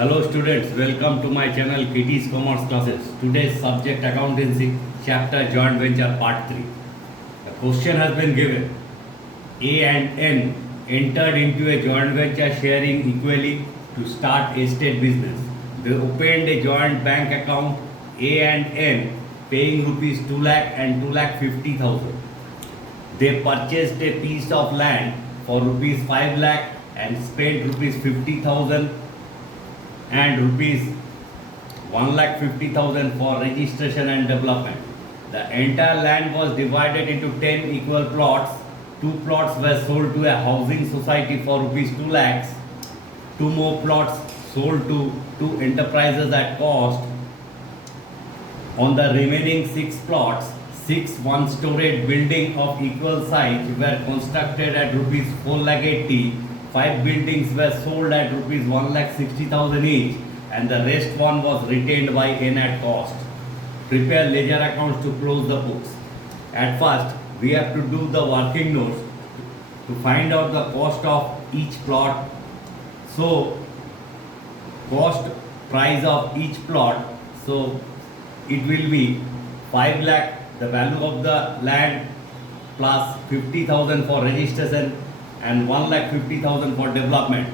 Hello students, welcome to my channel Kitty's Commerce Classes. Today's subject accountancy, chapter joint venture part 3. The question has been given. A and N entered into a joint venture sharing equally to start estate business. They opened a joint bank account, A and N paying rupees 2 lakh and 2 lakh 50,000. They purchased a piece of land for rupees 5 lakh and spent rupees 50,000 and rupees 1,50,000 for registration and development. The entire land was divided into 10 equal plots. 2 plots were sold to a housing society for rupees 2 lakhs. 2 more plots sold to 2 enterprises at cost. On the remaining 6 plots, 6 one-storied buildings of equal size were constructed at rupees 4,80,000. 5 buildings were sold at rupees 1,60,000 each, and the rest one was retained by N at cost. Prepare ledger accounts to close the books. At first, we have to do the working notes to find out the cost of each plot. So, cost price of each plot. So, it will be 5 lakh, the value of the land, plus 50,000 for registration and 1,50,000 for development,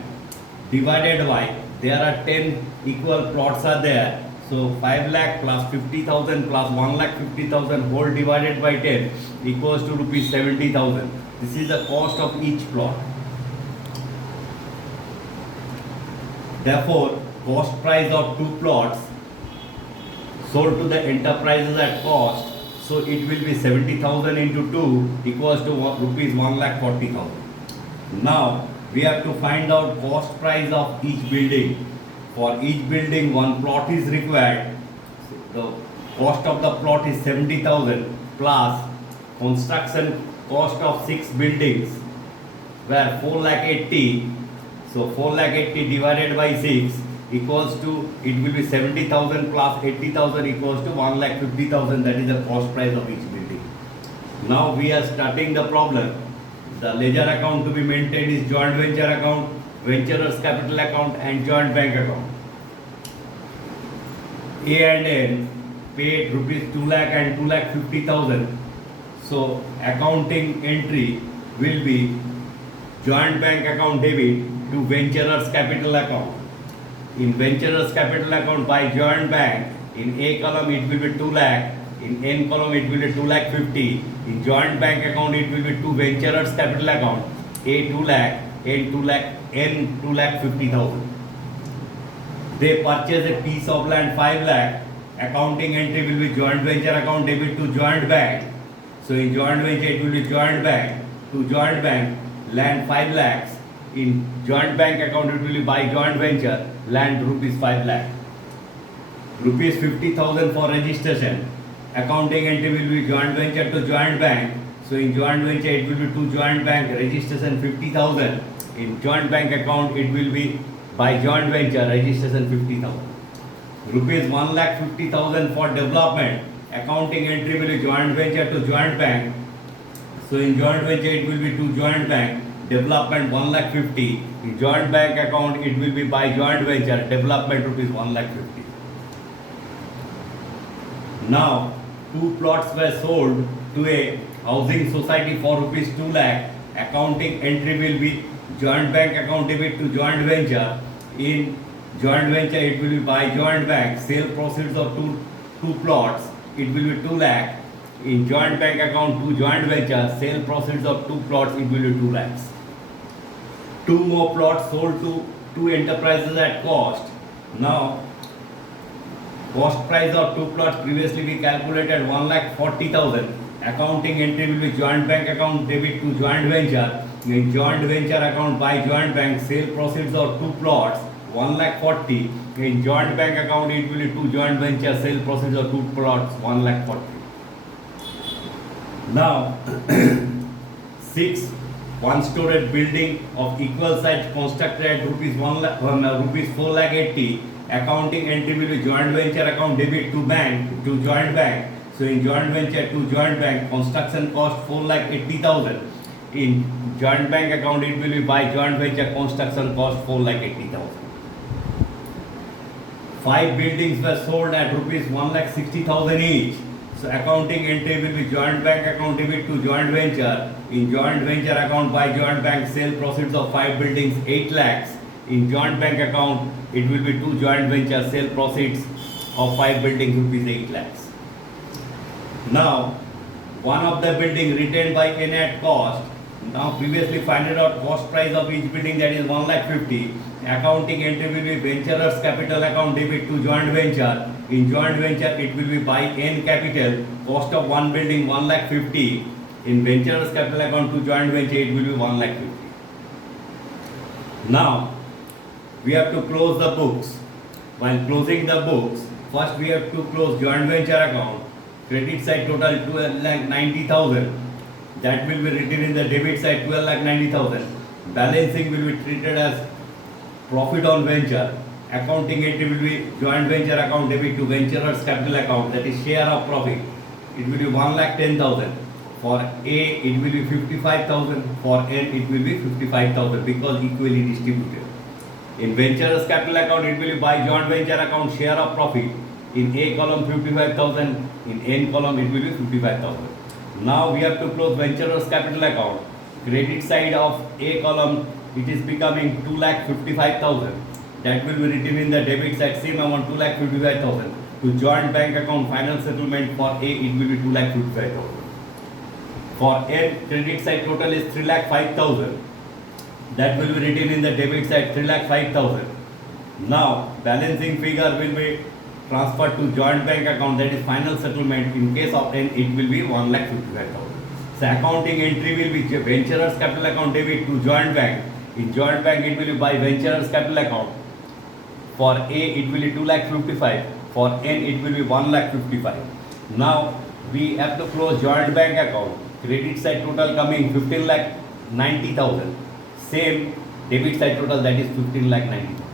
divided by, there are 10 equal plots are there, so 5 lakh plus 50,000 plus 1,50,000 whole divided by 10 equals to rupees 70,000. This is the cost of each plot. Therefore, cost price of 2 plots sold to the enterprises at cost, so it will be 70,000 into 2 equals to rupees 1,40,000. Now we have to find out cost price of each building. For each building, 1 plot is required. The cost of the plot is 70,000 plus construction cost of 6 buildings where 4,80,000. So 4,80,000 divided by 6 equals to, it will be 70,000 plus 80,000 equals to 1,50,000. That is the cost price of each building. Now we are starting the problem. The ledger account to be maintained is joint venture account, venturers capital account and joint bank account. A and N paid rupees 2 lakh and 2,50,000. So accounting entry will be joint bank account debit to venturers capital account. In venturers capital account by joint bank, in A column it will be 2 lakh. In N column it will be 2,50,000. In joint bank account it will be 2 venturers capital account. A 2 lakh, N 2 lakh, N 2,50,000. They purchase a piece of land 5 lakh. Accounting entry will be joint venture account debit to joint bank. So in joint venture it will be joint bank to joint bank, land 5 lakhs. In joint bank account it will be by joint venture, land rupees 5 lakh. Rupees 50,000 for registration. Accounting entry will be joint venture to joint bank. So in joint venture it will be to joint bank, registration 50,000. In joint bank account it will be by joint venture, registration 50,000. Rupees 1,50,000 for development. Accounting entry will be joint venture to joint bank. So in joint venture it will be to joint bank, development 1,50,000. In joint bank account it will be by joint venture, development rupees 1,50,000. Now 2 plots were sold to a housing society for rupees 2 lakh. Accounting entry will be joint bank account debit to joint venture. In joint venture it will be by joint bank, sale proceeds of two plots, it will be 2 lakh. In joint bank account to joint venture, sale proceeds of 2 plots, it will be 2 lakhs. 2 more plots sold to 2 enterprises at cost. Now cost price of 2 plots previously we calculated 1,40,000. Accounting entry will be joint bank account debit to joint venture. In joint venture account by joint bank, sale proceeds of 2 plots 1,40,000. In joint bank account it will be to joint venture, sale proceeds of 2 plots 1,40,000. Now 6 one-storied building of equal size constructed at rupees 4,80,000. Accounting entry will be joint venture account debit to bank to joint bank. So in joint venture to joint bank, construction cost 4,80,000. In joint bank account it will be by joint venture, construction cost 4,80,000. 5 buildings were sold at rupees 1,60,000 each. So accounting entry will be joint bank account debit to joint venture. In joint venture account by joint bank sale proceeds of 5 buildings 8 lakhs. In joint bank account it will be two joint venture sale proceeds of 5 buildings rupees 8 lakhs. Now one of the building retained by N at cost. Now previously finded out cost price of each building, that is 1,50,000. Accounting entry will be venturers capital account debit to joint venture. In joint venture it will be by N capital, cost of one building 1,50,000. In venturers capital account to joint venture it will be 1,50,000. Now we have to close the books. While closing the books, first we have to close joint venture account. Credit side total 12,90,000. That will be written in the debit side 12,90,000. Balancing will be treated as profit on venture. Accounting entry will be joint venture account debit to venturers capital account, that is share of profit. It will be 1,10,000. For A it will be 55,000. For N it will be 55,000 because equally distributed. In venturers capital account it will be by joint venture account share of profit. In A column 55,000. In N column it will be 55,000. Now we have to close venturers capital account. Credit side of A column it is becoming 2,55,000. That will be written in the debit side same amount 2,55,000. To joint bank account final settlement for A it will be 2,55,000. For N credit side total is 3,05,000. That will be written in the debit side 3,05,000. Now balancing figure will be transferred to joint bank account, that is final settlement. In case of N it will be 1,55,000. So accounting entry will be venturers capital account debit to joint bank. In joint bank it will be by venturers capital account. For A it will be 2,55,000. For N it will be 1,55,000. Now we have to close joint bank account. Credit side total coming 15,90,000. Same debit side total, that is 15,90,000.